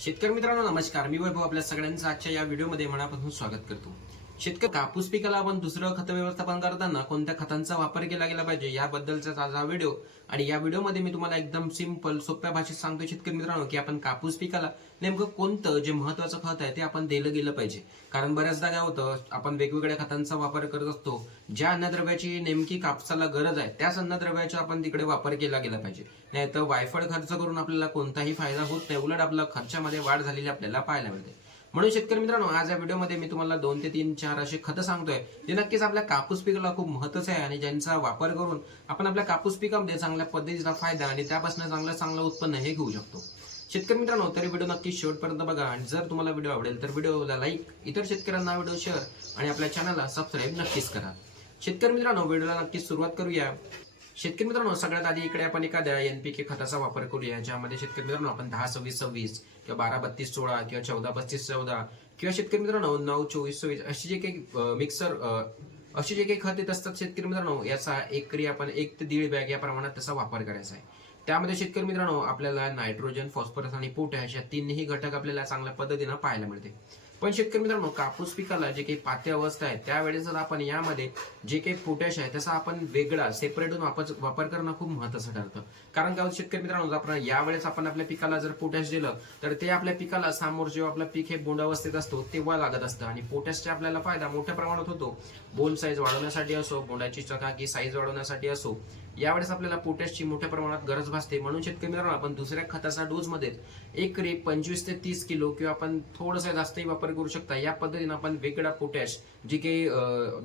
शेतकरी मित्रांनो नमस्कार. मी वैभव आपल्या सगळ्यांचं आजच्या या व्हिडिओमध्ये मनापासून स्वागत करतो. शेतकरी कापूस पिकाला आपण दुसरं खत व्यवस्थापन करताना कोणत्या खतांचा वापर केला गेला पाहिजे याबद्दलचा आज हा व्हिडिओ. आणि या व्हिडिओमध्ये मी तुम्हाला एकदम सिंपल सोप्या भाषेत सांगतो शेतकरी मित्रांनो की आपण कापूस पिकाला नेमकं कोणतं जे महत्वाचं खत आहे ते आपण दिलं गेलं पाहिजे. कारण बऱ्याचदा काय होतं आपण वेगवेगळ्या खतांचा वापर करत असतो ज्या अन्नद्रव्याची नेमकी कापसाला गरज आहे त्याच अन्नद्रव्याचा आपण तिकडे वापर केला गेला पाहिजे. नाही तर वायफळ खर्च करून आपल्याला कोणताही फायदा होत नाही उलट आपला खर्चामध्ये वाढ झालेली आपल्याला पाहायला मिळते. म्हणून शेतकरी मित्रांनो आज या व्हिडिओमध्ये मी तुम्हाला दोन ते तीन चार असे खतं सांगतोय जे नक्कीच आपल्या कापूस पिकाला खूप महत्वाचं आहे आणि ज्यांचा वापर करून आपण आपल्या कापूस पिकामध्ये चांगल्या पद्धतीचा फायदा आणि त्यापासून चांगलं चांगलं उत्पन्न हे घेऊ शकतो. शेतकरी मित्रांनो तरी व्हिडिओ नक्की शेवटपर्यंत बघा आणि जर तुम्हाला व्हिडिओ आवडेल तर व्हिडिओला लाईक इतर शेतकऱ्यांना व्हिडिओ शेअर आणि आपल्या चॅनलला सबस्क्राईब नक्कीच करा. शेतकरी मित्रांनो व्हिडिओला नक्कीच सुरुवात करूया. शेतकरी मित्रांनो सगळ्यात आधी इकडे आपण एखाद्या एनपीके खताचा वापर करूया ज्यामध्ये शेतकरी मित्रांनो आपण दहा सव्वीस सव्वीस किंवा बारा बत्तीस सोळा किंवा चौदा पस्तीस चौदा किंवा शेतकरी मित्रांनो नऊ चोवीस चोवीस अशी जे काही मिक्सर अशी जे काही खत येत असतात शेतकरी मित्रांनो याचा एकरी आपण एक ते दीड बॅग या प्रमाणात त्याचा वापर करायचा आहे. त्यामध्ये शेतकरी मित्रांनो आपल्याला नायट्रोजन फॉस्फरस आणि पोटॅश या तीनही घटक आपल्याला चांगल्या पद्धतीनं पाहायला मिळते. पण शेतकरी मित्रांनो कापूस पिकाला जे काही पाते अवस्था आहे त्यावेळेस जर आपण यामध्ये जे काही पोटॅश आहे त्याचा आपण वेगळा सेपरेटून वापर वापर करणं खूप महत्वाचं ठरतं. कारण का हो, शेतकरी मित्रांनो जर आपण यावेळेस आपण आपल्या पिकाला जर पोटॅश दिलं तर ते आपल्या पिकाला समोर जेव्हा आपलं पीक हे बोंड अवस्थेत असतो तेव्हा लागत असतं. आणि पोटॅशचा आपल्याला फायदा मोठ्या प्रमाणात होतो. बोन साईज वाढवण्यासाठी असो बोंडाची चकाकी साईज वाढवण्यासाठी असो यावेळेस आपल्याला पोटॅशची मोठ्या प्रमाणात गरज भासते. म्हणून शेतकरी मित्रांनो आपण दुसऱ्या खताचा डोस मध्ये एक रे पंचवीस ते तीस किलो किंवा आपण थोडासा जास्तही वापर करू शकता. या पद्धतीने आपण वेगळा पोटॅश जी काही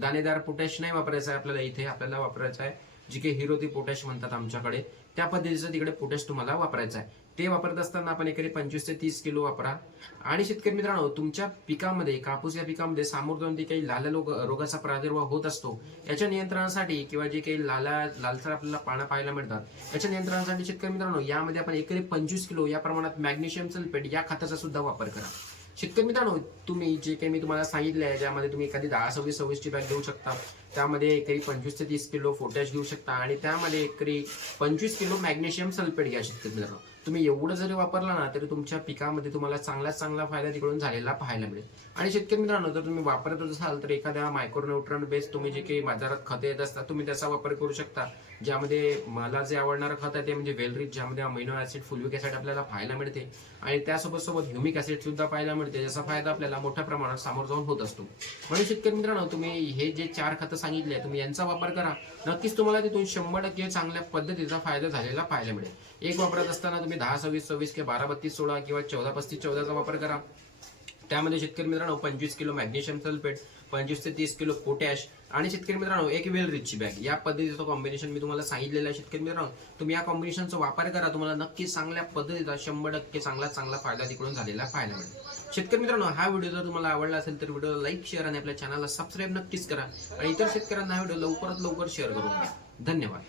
दाणेदार पोटॅश नाही वापरायचा आहे आपल्याला इथे आपल्याला वापरायचा आहे. जी काही हिरोती पोटॅश म्हणतात आमच्याकडे त्या पद्धतीचं तिकडे पोटॅश तुम्हाला वापरायचं आहे. ते वापरत असताना आपण एकरी पंचवीस ते तीस किलो वापरा. आणि शेतकरी मित्रांनो तुमच्या पिकामध्ये कापूस या पिकामध्ये सामोर जाऊन जे काही लाल लोक रोगाचा प्रादुर्भाव होत असतो याच्या नियंत्रणासाठी किंवा जे काही लाला लालसर आपल्याला पानं पाहायला मिळतात याच्या नियंत्रणासाठी शेतकरी मित्रांनो यामध्ये आपण एकरी पंचवीस किलो या प्रमाणात मॅग्नेशियम सल्फेट या खताचा सुद्धा वापर करा. शेतकरी मित्रांनो तुम्ही जे काही मी तुम्हाला सांगितले आहे ज्यामध्ये तुम्ही एखादी दहा सव्वीस सव्वीसची बॅग घेऊ शकता त्यामध्ये एकरी पंचवीस ते तीस किलो पोटॅश घेऊ शकता आणि त्यामध्ये एकरी पंचवीस किलो मॅग्नेशियम सल्फेट घ्या शकता मित्रांनो. तुम्ही एवढं जरी वापरला ना तरी तुमच्या पिकामध्ये तुम्हाला चांगलाच चांगला फायदा तिकडून झालेला पाहायला मिळेल. आणि शेतकरी मित्रांनो जर तुम्ही वापरत असाल तर एखाद्या मायक्रोन्यूट्रन बेस तुम्ही जे काही बाजारात खते येत असतात तुम्ही त्याचा वापर करू शकता. ज्यामध्ये मला जे आवडणारं खत आहे ते म्हणजे वेलरीच ज्यामध्ये अमिनो ऍसिड फुलविक ऍसिड आपल्याला पाहायला मिळते. आणि त्यासोबत सोबत ह्युमिक ऍसिड सुद्धा पाहायला मिळते ज्याचा फायदा आपल्याला मोठ्या प्रमाणात सामोर जाऊन होत असतो. म्हणून शेतकरी मित्रांनो तुम्ही हे जे चार खतं सांगितले तुम्ही यांचा वापर करा. नक्कीच तुम्हाला तिथून शंभर टक्के चांगल्या पद्धतीचा फायदा झालेला पाहायला मिळेल. एक वापरत असताना तुम्ही दहा सव्वीस सव्वीस किंवा बारा बत्तीस सोळा किंवा चौदा पस्तीस चौदाचा वापर करा. त्यामध्ये शेतकरी मित्रांनो पंचवीस किलो मॅग्नेशियम सल्फेट पंचवीस ते तीस किलो पोटॅश. आणि शेतकरी मित्रांनो एक वेल रिचची बॅग या पद्धतीचं कॉम्बिनेशन मी तुम्हाला सांगितलेलं आहे शेतकरी मित्रांनो. तुम्ही या कॉम्बिनेशनचा वापर करा तुम्हाला नक्की चांगल्या पद्धतीचा शंभर टक्के चांगला चांगला फायदा तिकडून झालेला पाहायला मिळेल. शेतकरी मित्रांनो हा व्हिडिओ जर तुम्हाला आवडला असेल तर व्हिडिओला लाईक शेअर आणि आपल्या चॅनलला सबस्क्राईब नक्कीच करा. आणि इतर शेतकऱ्यांना हा व्हिडिओ लवकरात लवकर शेअर करून द्या. धन्यवाद.